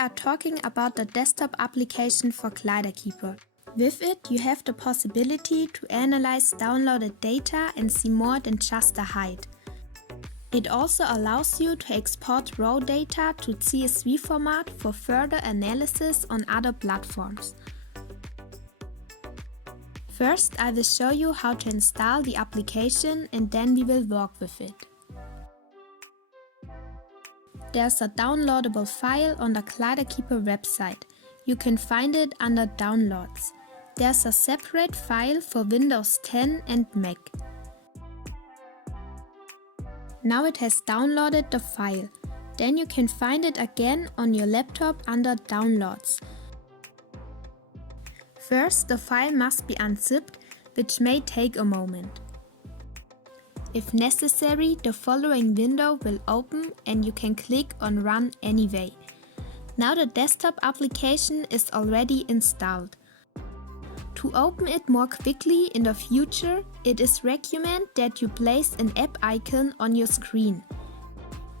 are talking about the desktop application for GliderKeeper. With it, you have the possibility to analyze downloaded data and see more than just the height. It also allows you to export raw data to CSV format for further analysis on other platforms. First, I will show you how to install the application and then we will work with it. There's a downloadable file on the GliderKeeper website. You can find it under Downloads. There's a separate file for Windows 10 and Mac. Now it has downloaded the file. Then you can find it again on your laptop under Downloads. First, the file must be unzipped, which may take a moment. If necessary, the following window will open and you can click on Run anyway. Now the desktop application is already installed. To open it more quickly in the future, it is recommended that you place an app icon on your screen.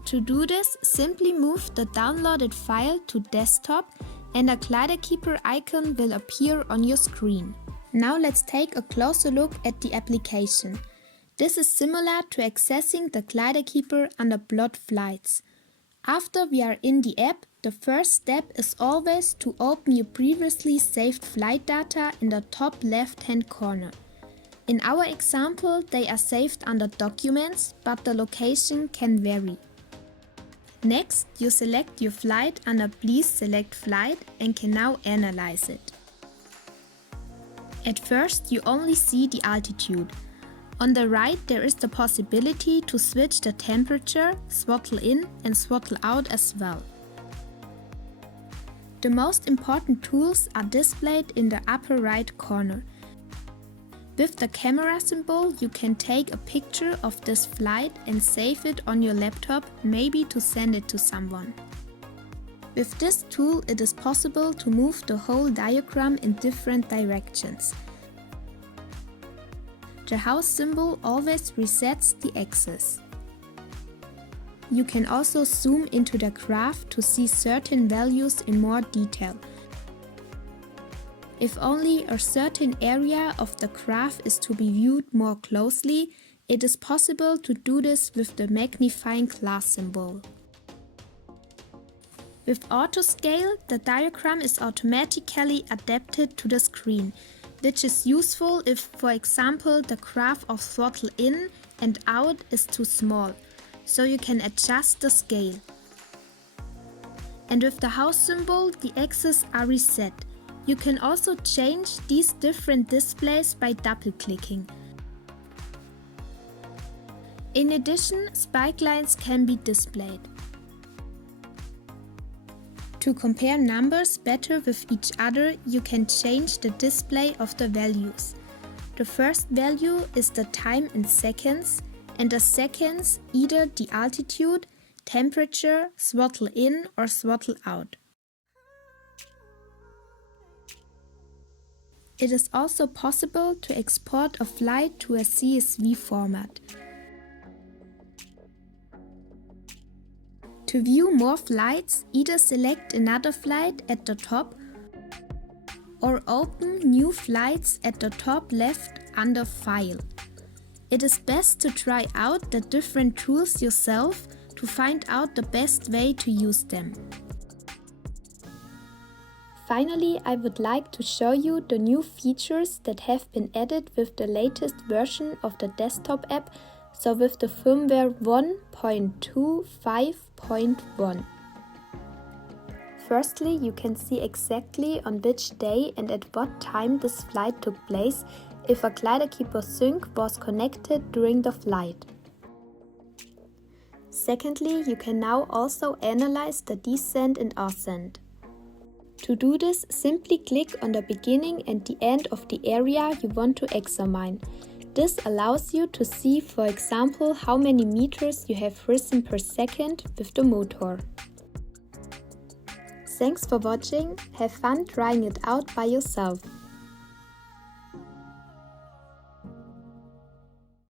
To do this, simply move the downloaded file to desktop and a GliderKeeper icon will appear on your screen. Now let's take a closer look at the application. This is similar to accessing the GliderKeeper under Plot Flights. After we are in the app, the first step is always to open your previously saved flight data in the top left-hand corner. In our example, they are saved under Documents, but the location can vary. Next, you select your flight under Please Select Flight and can now analyze it. At first, you only see the altitude. On the right, there is the possibility to switch the temperature, throttle in and throttle out as well. The most important tools are displayed in the upper right corner. With the camera symbol, you can take a picture of this flight and save it on your laptop, maybe to send it to someone. With this tool, it is possible to move the whole diagram in different directions. The house symbol always resets the axis. You can also zoom into the graph to see certain values in more detail. If only a certain area of the graph is to be viewed more closely, it is possible to do this with the magnifying glass symbol. With Auto Scale, the diagram is automatically adapted to the screen, which is useful if, for example, the graph of throttle in and out is too small, so you can adjust the scale. And with the house symbol, the axes are reset. You can also change these different displays by double-clicking. In addition, spike lines can be displayed. To compare numbers better with each other, you can change the display of the values. The first value is the time in seconds, and the seconds either the altitude, temperature, throttle in or throttle out. It is also possible to export a flight to a CSV format. To view more flights, either select another flight at the top or open New Flights at the top left under File. It is best to try out the different tools yourself to find out the best way to use them. Finally, I would like to show you the new features that have been added with the latest version of the desktop app, so with the firmware 1.25.1. Firstly, you can see exactly on which day and at what time this flight took place if a GliderKeeper sync was connected during the flight. Secondly, you can now also analyze the descent and ascent. To do this, simply click on the beginning and the end of the area you want to examine. This allows you to see, for example, how many meters you have risen per second with the motor. Thanks for watching, have fun trying it out by yourself.